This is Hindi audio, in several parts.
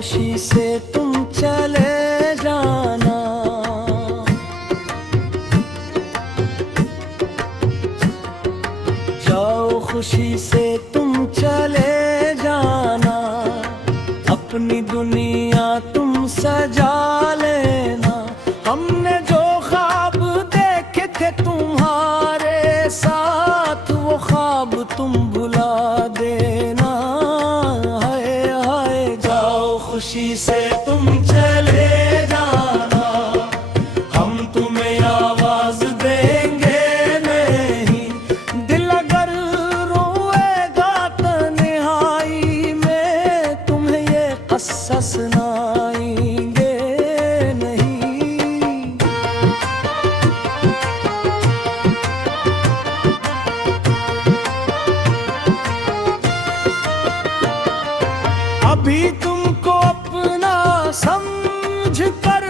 खुशी से तुम चले जाना। जाओ खुशी से तुम चले जाना, अपनी दुनिया तुम सजा लेना। हमने जो ख्वाब देखे थे तुम्हारे साथ, वो ख्वाब तुम भुला देना। हाय हाय जाओ खुशी से तुम चले जाना, हम तुम्हें आवाज देंगे नहीं। दिल अगर रोएगा तन्हाई में, तुम्हें ये क़स्सा सुनाएंगे नहीं। अभी तुमको अपना समझ कर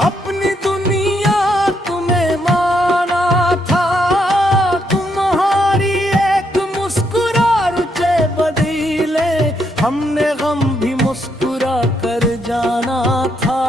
अपनी दुनिया तुम्हें माना था। तुम्हारी एक मुस्कुराहट बदले हमने गम भी मुस्कुरा कर जाना था।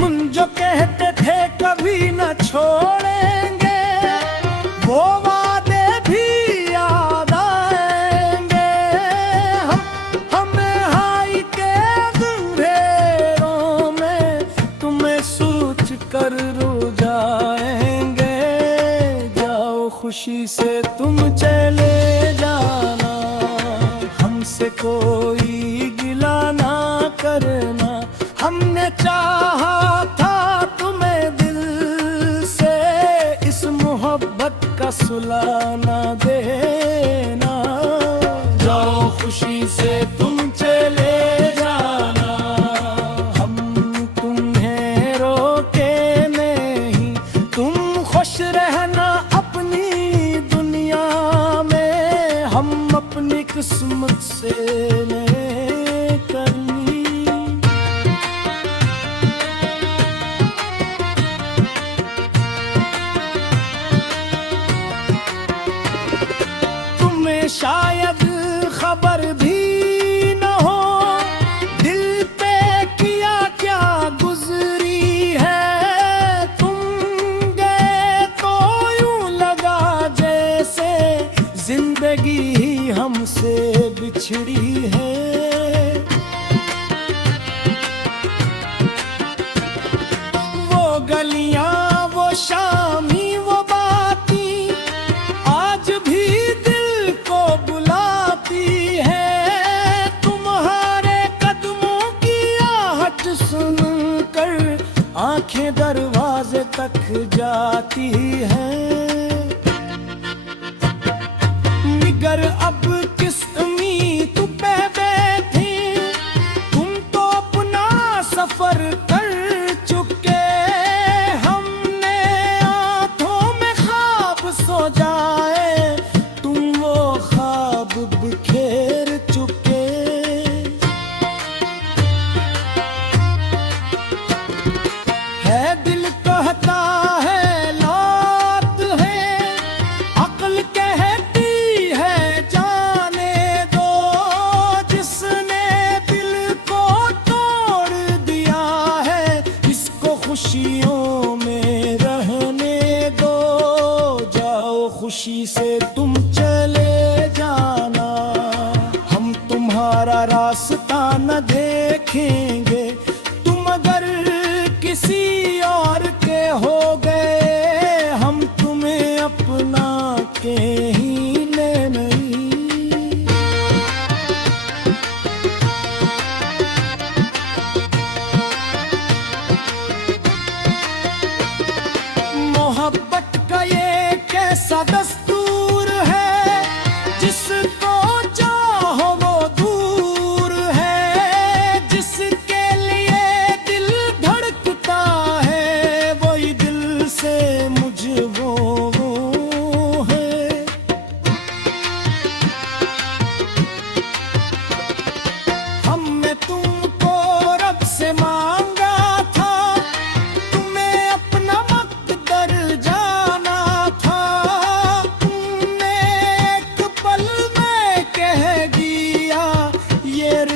मुझे जो कहते थे कभी न छोड़ेंगे, वो वादे भी याद आएंगे। हमें हाई के अंधेरों में तुम्हें सोच कर रो जाएंगे। जाओ खुशी से तुम चले जाना, हमसे कोई गिला ना करना। हमने चाहा था तुम्हें दिल से, इस मोहब्बत का सुलाना देना। जाओ खुशी से तुम चले जाना, हम तुम्हें रोके नहीं। तुम खुश रहना अपनी दुनिया में, हम अपनी किस्मत से नहीं करनी। शायद खबर भी न हो दिल पे किया क्या गुजरी है। तुम गए तो यूं लगा जैसे जिंदगी ही हमसे बिछड़ी है। वो गलियां वो शामी वो बाती आज भी सुनकर आंखें दरवाजे तक जाती हैं। निगर अब किस उम्मीद पे बैठी, तुम तो अपना सफर कर चुके। हमने आंखों में ख्वाब सो जाए, तुम वो ख्वाब बिखेर चुके। दिल कहता है लौट है, अक्ल कहती है जाने दो। जिसने दिल को तोड़ दिया है, इसको खुशियों में रहने दो। जाओ खुशी से तुम चले जाना, हम तुम्हारा रास्ता न देखेंगे। तुम अगर किसी और के हो गए, हम तुम्हें अपना के ही ले नहीं। मोहब्बत का ये कैसा दस्तूर है, जिसको चाहो वो दूर है। जिसके लिए दिल धड़कता है,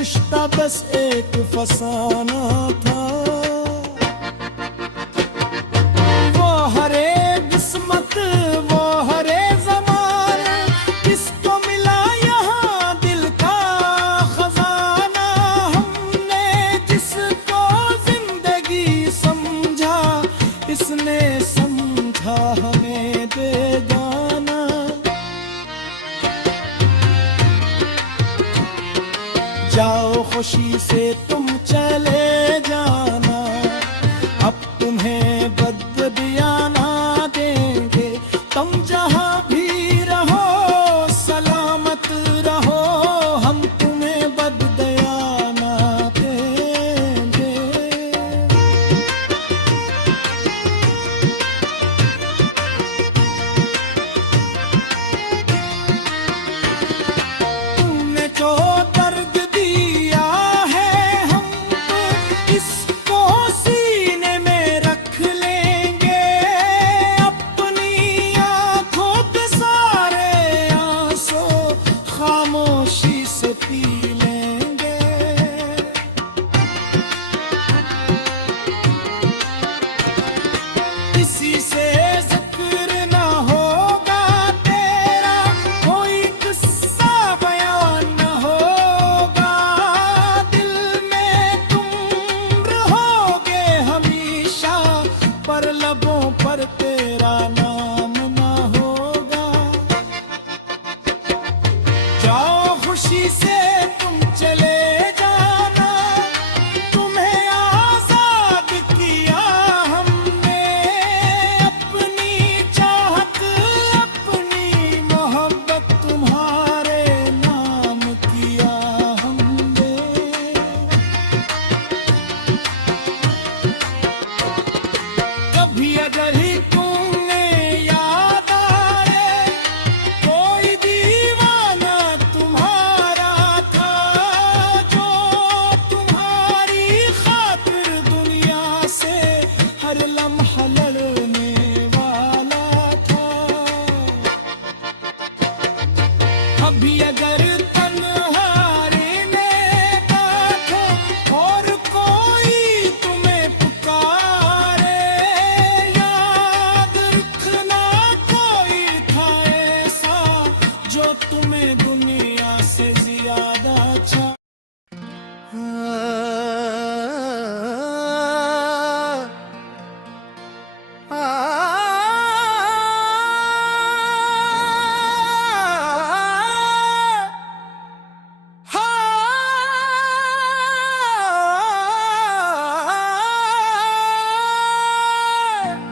रिश्ता बस एक फसाना था। वो हरे किस्मत वो हरे ज़मान, किसको मिला यहाँ दिल का खजाना। हमने जिसको जिंदगी समझा, इसने समझा हमें बेगाना। जाओ खुशी से तुम चले जाना, अब तुम्हें बददिया ना देंगे। तुम जहाँ भी रहो सलामत रहो, हम तुम्हें बददिया ना देंगे। तुमने जो दर्द दिया है हमको, इसको सीने में रख लेंगे। अपनी आंखों पे सारे आंसू खामोशी से पी लेंगे। किसी से जिक्र ना होगा तेरा, कोई किस्सा बयान न होगा। दिल में तुम रहोगे हमेशा, पर लबों पर तेरा नाम ना होगा। जाओ खुशी से तुम चले जाना, तुम्हें आजाद किया हमने। अपनी चाहत अपनी मोहब्बत तुम्हारे नाम किया हमने। कभी अगर ही तुम्हें याद आए, कोई दीवाना तुम्हारा था, जो तुम्हारी खातिर दुनिया से हर लम्हा लड़ने वाला था। अभी अगर तन्हारी में बैठो और कोई तुम्हें पुकारे, याद रखना कोई था ऐसा, जो तुम्हें दुनिया से ज्यादा अच्छा।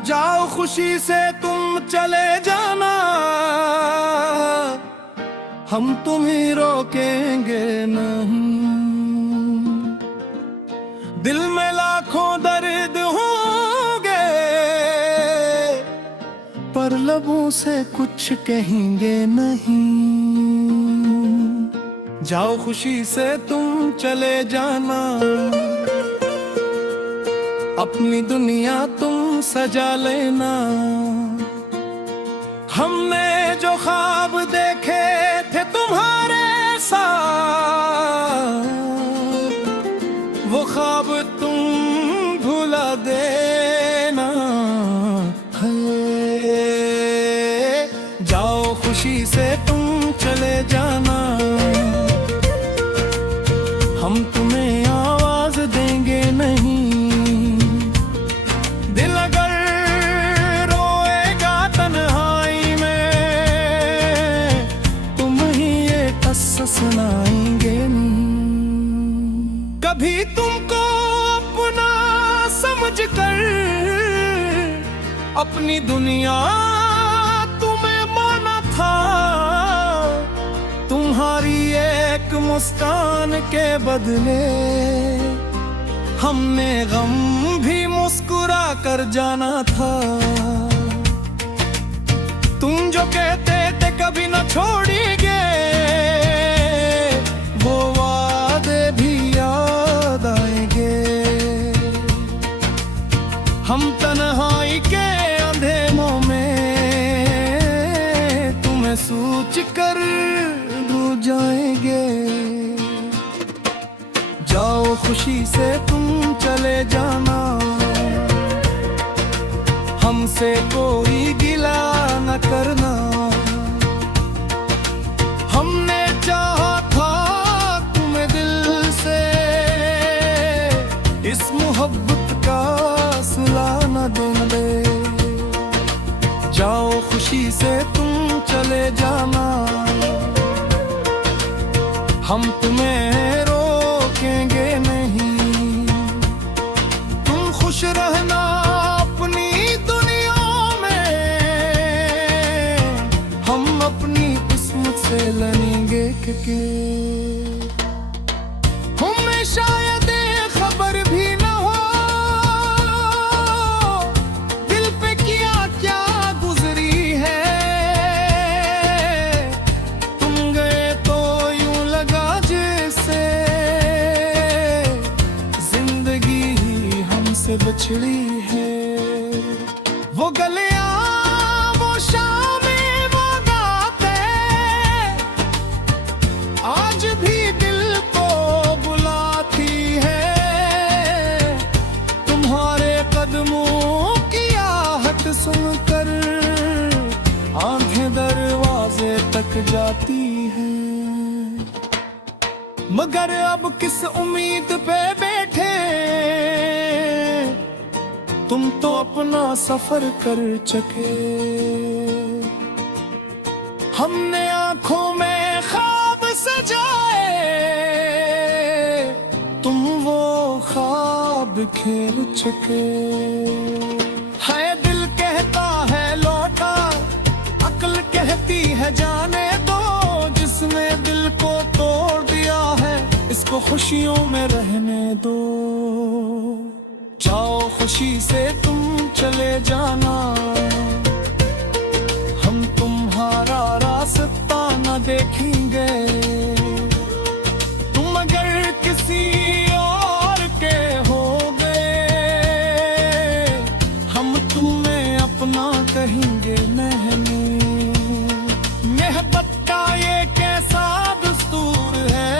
जाओ खुशी से तुम चले जाना, हम तुम्हें रोकेंगे नहीं। दिल में लाखों दर्द होंगे, पर लबों से कुछ कहेंगे नहीं। जाओ खुशी से तुम चले जाना, अपनी दुनिया तुम सजा लेना। हमने जो ख्वाब देखे थे तुम्हारे साथ, वो ख्वाब तुम भुला देना। है जाओ खुशी से तुम चले जाना, हम तुम्हें आवाज देंगे नहीं। दिल अगर रोएगा तन्हाई में, तुम ही ये किस्सा सुनाएंगे नहीं। कभी तुमको अपना समझ कर अपनी दुनिया तुम्हें माना था। तुम्हारी एक मुस्कान के बदले हमने गम भी मुस्कुरा कर जाना था। तुम जो कहते थे कभी न छोड़ेंगे, वो वादे भी याद आएंगे। हम तन्हाई के अंधेरों में तुम्हें सोच कर रू जाएंगे। खुशी से तुम चले जाना, हमसे कोई गिला न करना। हमने चाहा था तुम्हें दिल से, इस मोहब्बत का सिला न दे। जाओ खुशी से तुम चले जाना, हम तुम्हें रोकेंगे नहीं। तुम खुश रहना अपनी दुनिया में, हम अपनी किस्मत से लड़ेंगे के। हमें शायद खबर भी न हो दिल पे किया क्या गुजरी है। तुम गए तो यूं लगा जैसे जिंदगी ही हमसे बछड़ी है। वो गलियां वो शामें वो गाते आज भी दिल को बुलाती है। तुम्हारे कदमों की आहट सुनकर आंखें दरवाजे तक जाती हैं। मगर अब किस उम्मीद पे बैठे, तुम तो अपना सफर कर चुके। हमने आंखों में ख्वाब सजाए, तुम वो ख्वाब खेल चुके। है दिल कहता है लौटा, अक्ल कहती है जाने दो। जिसने दिल को तोड़ दिया है इसको खुशियों में रहने दो। जाओ खुशी से तुम चले जाना, हम तुम्हारा रास्ता न देखेंगे। तुम अगर किसी और के हो गए, हम तुम्हें अपना कहेंगे नहीं। मोहब्बत का ये कैसा दस्तूर है,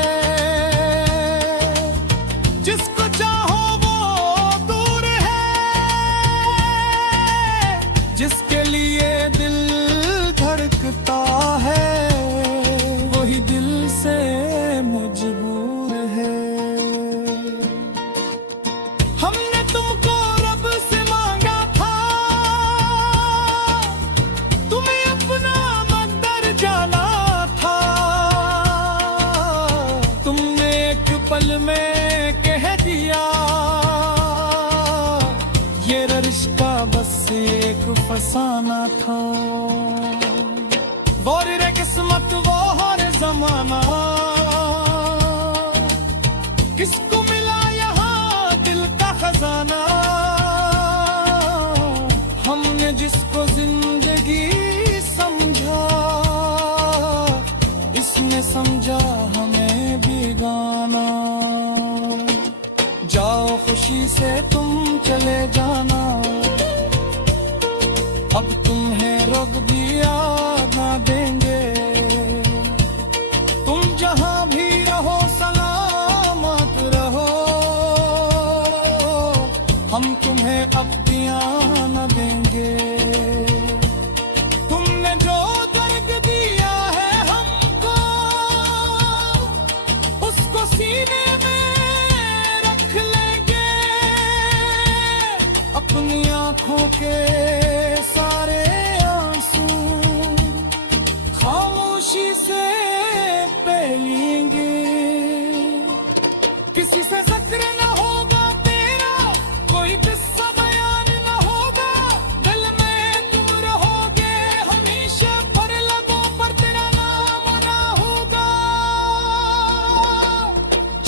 जिसको चाहो जिसके लिए दिल धड़कता है, वही दिल से मजबूर है। हमने तुमको रब से मांगा था, तुम्हें अपना मंदिर जाना था। तुमने एक पल में कह दिया ये रिश्ता बस एक फसाना था। वो रे किस्मत वो हर जमाना, किसको मिला यहाँ दिल का खजाना। हमने जिसको जिंदगी समझा, इसने समझा हमें बेगाना। जाओ खुशी से तुम चले जाना, अब तुम्हें रोक दिया ना देंगे। तुम जहां भी रहो सलामत रहो, हम तुम्हें अब दिया न देंगे। तुमने जो दर्द दिया है हमको, उसको सीने में रख लेंगे। अपनी आंखों के सारे आंसू खामोशी से पीएंगे। किसी से जिक्र न होगा तेरा, कोई किस्सा बयान न होगा। दिल में तुम रहोगे हमेशा, पर लबों पर तेरा नाम ना होगा।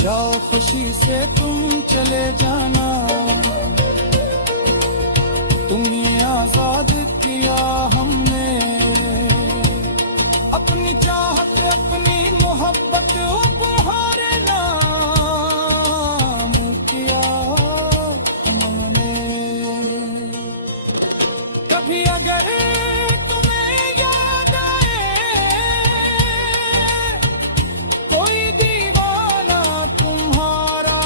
जाओ खुशी से तुम चले जाना, तुम्हें आजाद किया हमने। अपनी चाहत अपनी मोहब्बत उपहार नाम किया हमने। कभी अगर तुम्हें याद आए कोई दीवाना तुम्हारा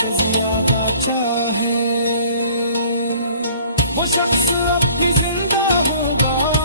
से ज्यादा चाहे, वो शख्स अब भी जिंदा होगा